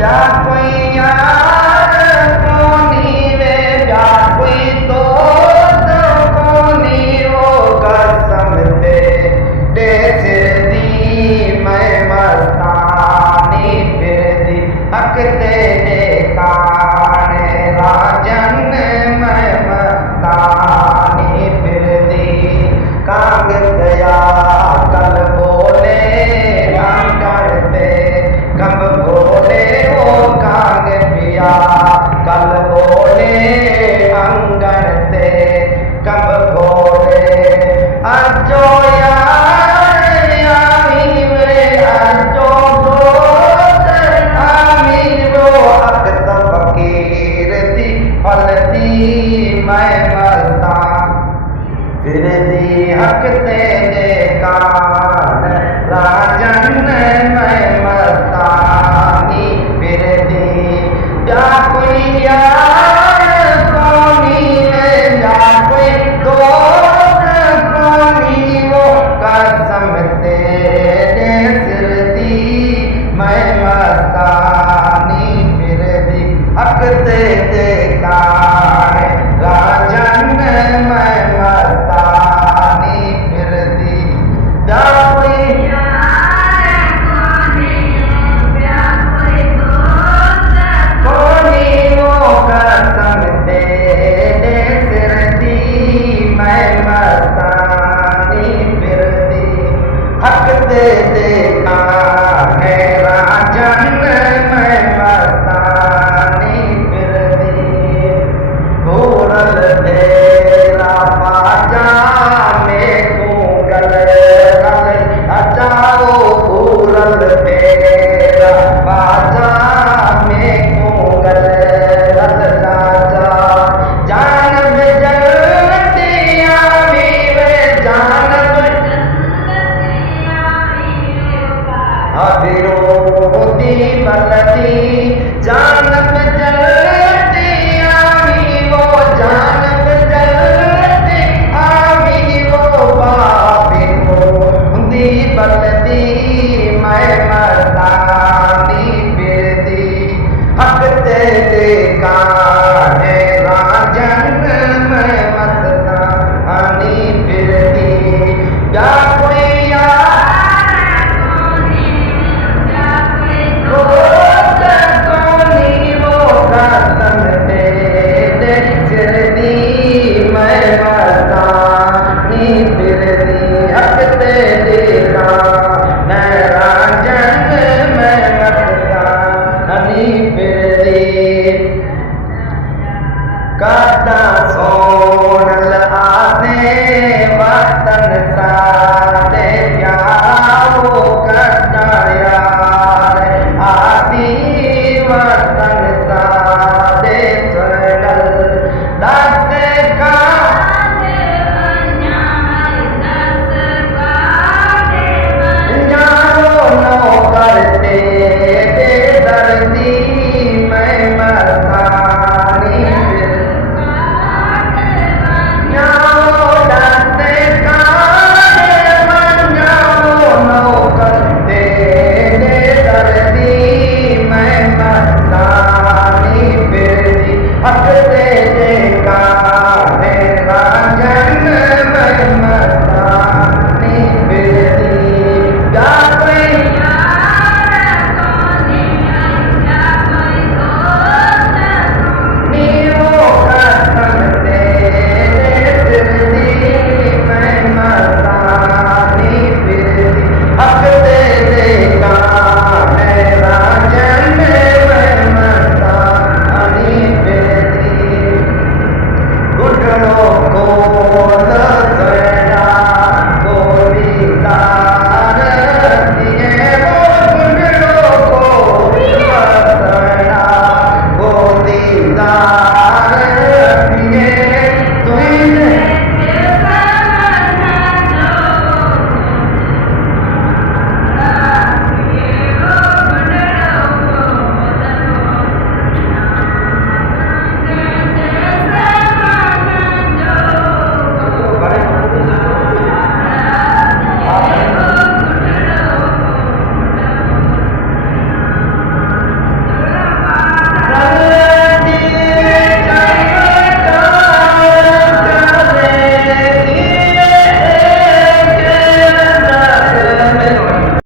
जा कोई यार कोनी वे, जा कोई दोस्त कोनी वो कसम दे सिर दी मैं मस्तानी फिर दी हक तेरे काने राजन मैं मस्तानी फिर दी कांग गया कल बोले करते कब बोले वो कांग पिया कल बोले अंगन ते कब बोले अजो यार आमी वे अजो दोस्त आमी वो हक तो फकीर दी फल दी मैं मस्ता फिर दी हक तेरे कान राजन मैं मस्तानी फिर दी जा कोई यार कोनी वे, जा कोई दोस्त कोनी वो कसम तेरे सिर दी मैं मस्तानी फिर दी हक तेरे कान राजन मैं मस्तानी फिर दी जा कोई कोनी वो कसम तेरे सिर दी मैं मस्तानी फिर दी हक तेरे कान राजन मैं मस्तानी फिर दी घूरल तेरा बाजा में गूंगल अचाओ घूरल तेरा बाजा में गूंगल राजा जानब जन्नतिया वे जानब अबिरो दी बलती